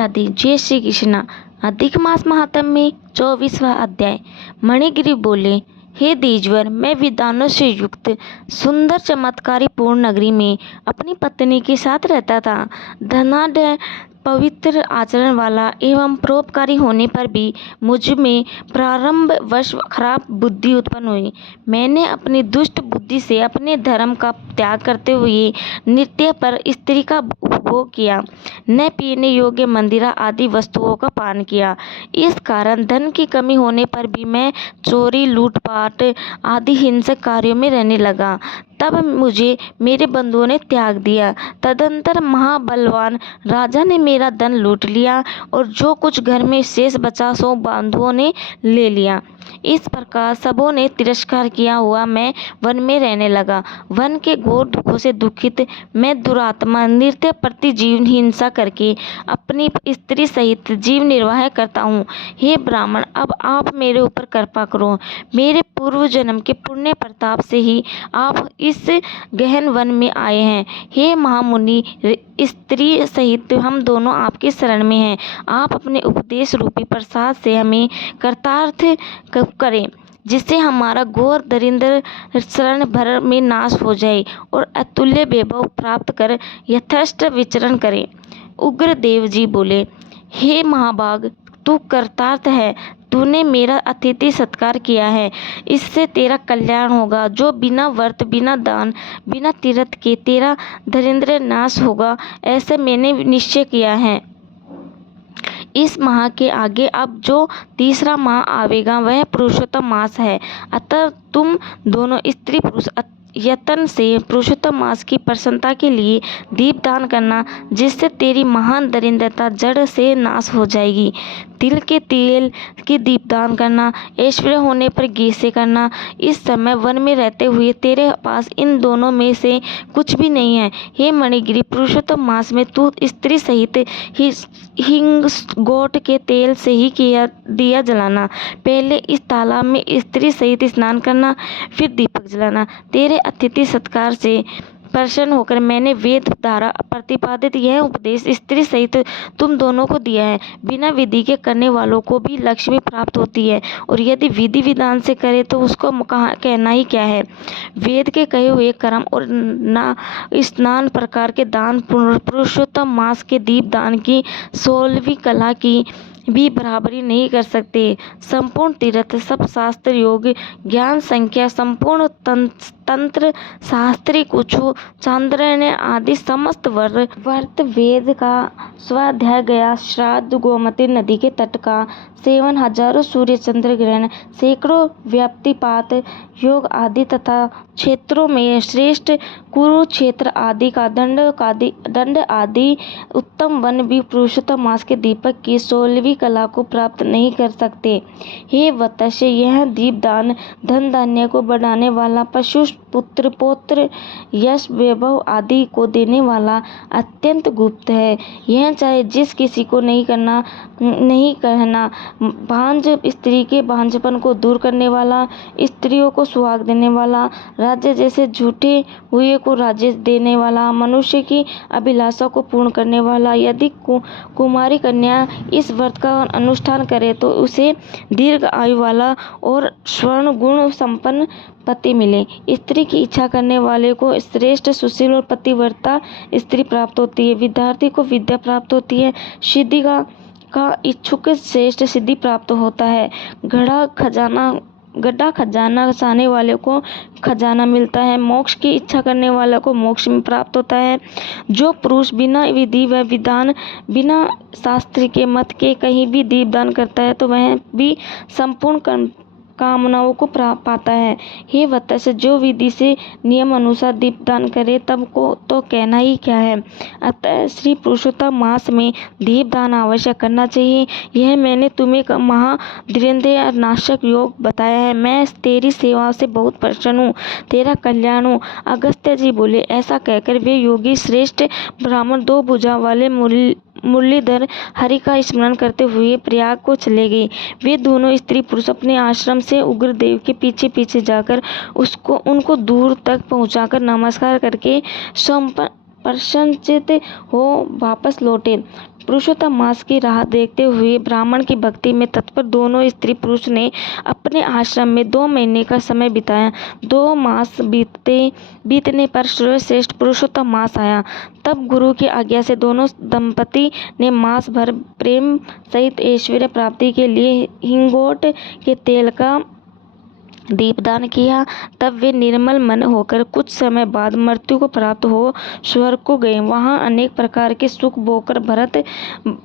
राधे जय श्री कृष्णा। अधिक मास महात्म्य में 24वां अध्याय। मणिगिरि बोले, हे देजवर, मैं विद्वानों से युक्त सुंदर चमत्कारी पूर्ण नगरी में अपनी पत्नी के साथ रहता था। धनाढ्य पवित्र आचरण वाला एवं परोपकारी होने पर भी मुझ में प्रारंभवश खराब बुद्धि उत्पन्न हुई। मैंने अपनी दुष्ट बुद्धि से अपने धर्म का त्याग करते हुए नित्य पर स्त्री का उपभोग किया, न पीने योग्य मंदिरा आदि वस्तुओं का पान किया। इस कारण धन की कमी होने पर भी मैं चोरी, लूटपाट आदि हिंसक कार्यों में रहने लगा। तब मुझे मेरे बंधुओं ने त्याग दिया। तदंतर महाबलवान राजा ने मेरा धन लूट लिया और जो कुछ घर में शेष बचा सो बंधुओं ने ले लिया। इस प्रकार सबों ने तिरस्कार किया हुआ मैं वन में रहने लगा। वन के घोर दुखों से दुखित मैं दुरात्मा नित्य प्रति जीवन हिंसा करके अपनी स्त्री सहित जीव निर्वाह करता हूँ। हे ब्राह्मण, अब आप मेरे ऊपर कृपा करो। मेरे पूर्व जन्म के पुण्य प्रताप से ही आप इस गहन वन में आए हैं। हे महामुनि, स्त्री सहित हम दोनों आपकी शरण में हैं। आप अपने उपदेश रूपी प्रसाद से हमें कृतार्थ करें, जिससे हमारा घोर दरिद्र शरण भर में नाश हो जाए और अतुल्य वैभव प्राप्त कर यथेष्ट विचरण करें। उग्रदेव जी बोले, हे महाभाग, तू कृतार्थ है। तूने मेरा अतिथि सत्कार किया है, इससे तेरा कल्याण होगा। जो बिना व्रत, बिना दान, बिना तीर्थ के तेरा दरिद्र नाश होगा, ऐसे मैंने निश्चय किया है। इस माह के आगे अब जो तीसरा माह आवेगा वह पुरुषोत्तम मास है। अतः तुम दोनों स्त्री पुरुष यत्न से पुरुषोत्तम मास की प्रसन्नता के लिए दीपदान करना, जिससे तेरी महान दरिद्रता जड़ से नाश हो जाएगी। तिल के तेल की दीपदान करना, ऐश्वर्य होने पर घी से करना। इस समय वन में रहते हुए तेरे पास इन दोनों में से कुछ भी नहीं है। हे मणिगिरि, पुरुषोत्तम मास में तू स्त्री सहित हिंग गोट के तेल से ही दिया जलाना। पहले इस तालाब में स्त्री सहित स्नान करना, फिर दीपक जलाना। तेरे अतिथि सत्कार से प्रसन्न होकर मैंने वेद द्वारा प्रतिपादित यह उपदेश स्त्री सहित तुम दोनों को दिया है। बिना विधि के करने वालों को भी लक्ष्मी प्राप्त होती है, और यदि विधि विधान से करे तो उसको कहना ही क्या है। वेद के कहे हुए कर्म और स्नान प्रकार के दान पुरुषोत्तम मास के दीप दान की 16वीं कला की भी बराबरी नहीं कर सकते। संपूर्ण तीर्थ, सब शास्त्र, योग, ज्ञान, संख्या, संपूर्ण तंत्र शास्त्री, कुछु चांद्रायण आदि समस्त व्रत, वेद का स्वाध्याय, गया श्राद्ध, गोमती नदी के तट का सेवन, हजारों सूर्य चंद्र ग्रहण, सैकड़ों व्याप्तिपात योग आदि तथा क्षेत्रों में श्रेष्ठ कुरुक्षेत्र आदि का दंड आदि उत्तम वन भी पुरुषोत्तम मास के दीपक की 16वीं कला को प्राप्त नहीं कर सकते। हे वत्स्य, यह दीपदान धन धान्य को बढ़ाने वाला, पशु पुत्र पौत्र यश वैभव आदि को देने वाला अत्यंत गुप्त है। यह चाहे जिस किसी को नहीं कहना। भांज स्त्री के भांजपन को दूर करने वाला, स्त्रियों को सुहाग देने वाला, राज्य जैसे झूठे हुए को राज्य देने वाला, मनुष्य की अभिलाषा को पूर्ण करने वाला। यदि कुमारी कन्या इस व्रत का अनुष्ठान करे तो उसे दीर्घ आयु वाला और स्वर्ण गुण संपन्न पति मिले। स्त्री की इच्छा करने वाले को श्रेष्ठ सुशील और पतिव्रता स्त्री प्राप्त होती है। विद्यार्थी को विद्या प्राप्त होती है। सिद्धि का इच्छुक श्रेष्ठ सिद्धि प्राप्त होता है। गड्ढा खजाना चाहने वाले को खजाना मिलता है। मोक्ष की इच्छा करने वाले को मोक्ष में प्राप्त होता है। जो पुरुष बिना विधि व विधान, बिना शास्त्र के मत के कहीं भी दीपदान करता है तो वह भी संपूर्ण कामनाओं को पाता है। हे वत्स्य, जो विधि से नियम अनुसार दीपदान करे तब को तो कहना ही क्या है। अतः श्री पुरुषोत्तम मास में दीपदान अवश्य करना चाहिए। यह मैंने तुम्हें महादरिद्र नाशक योग बताया है। मैं तेरी सेवा से बहुत प्रसन्न हूँ, तेरा कल्याण हो। अगस्त्य जी बोले, ऐसा कहकर वे योगी श्रेष्ठ ब्राह्मण 2 भुजा वाले मुरलीधर हरि का स्मरण करते हुए प्रयाग को चले गए। वे दोनों स्त्री पुरुष अपने आश्रम से उग्रदेव के पीछे पीछे जाकर उनको दूर तक पहुंचाकर नमस्कार करके प्रसन्नचित्त हो वापस लौटे। पुरुषोत्तम मास की राह देखते हुए ब्राह्मण की भक्ति में तत्पर दोनों स्त्री पुरुष ने अपने आश्रम में 2 महीने का समय बिताया। 2 मास बीतने पर सर्वश्रेष्ठ पुरुषोत्तम मास आया। तब गुरु की आज्ञा से दोनों दंपति ने मास भर प्रेम सहित ऐश्वर्य प्राप्ति के लिए हिंगोट के तेल का दीपदान किया। तब वे निर्मल मन होकर कुछ समय बाद मृत्यु को प्राप्त हो स्वर्ग को गए। वहां अनेक प्रकार के सुख भोगकर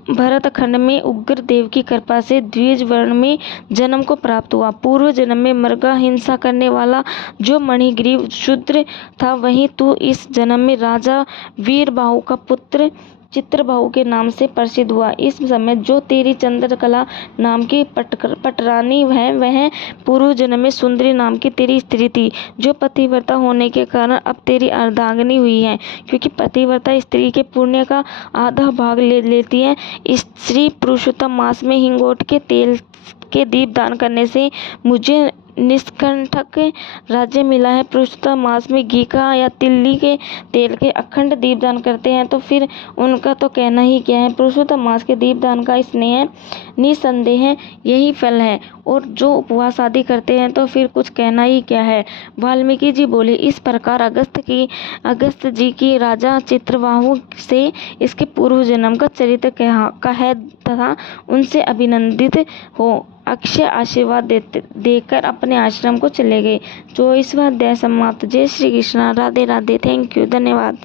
भरतखंड में उग्र देव की कृपा से द्विज वर्ण में जन्म को प्राप्त हुआ। पूर्व जन्म में मृगा हिंसा करने वाला जो मणिग्रीव शूद्र था, वहीं तू इस जन्म में राजा वीरबाहु का पुत्र चित्रबाहु के नाम से प्रसिद्ध हुआ। इस समय जो तेरी चंद्रकला नाम की पटरानी है, वह पूर्व जन्म में सुंदरी नाम की तेरी स्त्री थी, जो पतिव्रता होने के कारण अब तेरी अर्धांगिनी हुई है। क्योंकि पतिव्रता स्त्री के पुण्य का आधा भाग ले लेती है, श्री पुरुषोत्तम मास में हिंगोट के तेल के दीप दान करने से मुझे निष्कंटक राज्य मिला है। पुरुषोत्तम मास में घी का या तिल्ली के तेल के अखंड दीपदान करते हैं तो फिर उनका तो कहना ही क्या है। पुरुषोत्तम मास के दीपदान का स्नेह निसंदेह यही फल है, और जो उपवास आदि करते हैं तो फिर कुछ कहना ही क्या है। वाल्मीकि जी बोले, इस प्रकार अगस्त जी की राजा चित्रबाहु से इसके पूर्व जन्म का चरित्र कह तथा उनसे अभिनंदित हो अक्षय आशीर्वाद देकर अपने आश्रम को चले गए। 24वां अध्याय समाप्त। जय श्री कृष्णा। राधे राधे। Thank you. धन्यवाद।